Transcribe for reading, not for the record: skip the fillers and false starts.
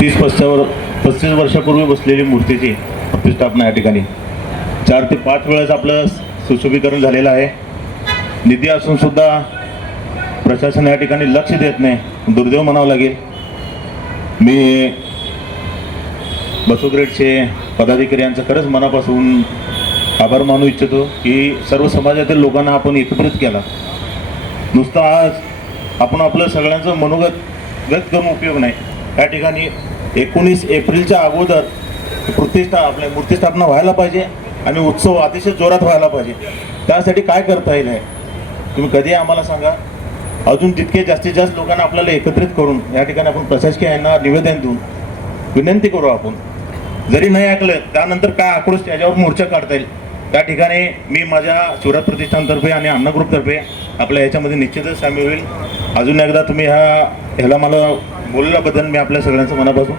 30-35 वर्षापूर्वी बसलेली मूर्तीची प्रतिष्ठापना या ठिकाणी 4 ते 5 वेळेस आपलं सुशोभीकरण झालेलं आहे. निधी असून सुद्धा प्रशासन या ठिकाणी लक्ष देत नाही, दुर्दैव म्हणावं लागेल. मी बसवग्रेडचे पदाधिकारी यांचं खरंच मनापासून आभार मानू इच्छितो की सर्व समाजातील लोकांना आपण एकत्रित केला. नुसतं आज आपण आपलं सगळ्यांचं मनोगत व्यक्त करून उपयोग नाही. या ठिकाणी 19 एप्रिलच्या अगोदर आपल्या मूर्तिस्थापना व्हायला पाहिजे आणि उत्सव अतिशय जोरात व्हायला पाहिजे. त्यासाठी काय करता येईल आहे तुम्ही कधी आम्हाला सांगा. अजून तितके जास्तीत जास्त लोकांना आपल्याला एकत्रित करून या ठिकाणी आपण प्रशासकीय यांना निवेदन देऊन विनंती करू. आपण जरी नाही ऐकलं त्यानंतर काय आक्रोश त्याच्यावर मोर्चा काढता येईल. त्या ठिकाणी मी माझ्या शिवराज प्रतिष्ठानतर्फे आणि अण्णा ग्रुपतर्फे आपल्या याच्यामध्ये निश्चितच सामील होईल. अजून एकदा तुम्ही ह्याला मला बोलल्याबद्दल मी आपल्या सगळ्यांचं मनापासून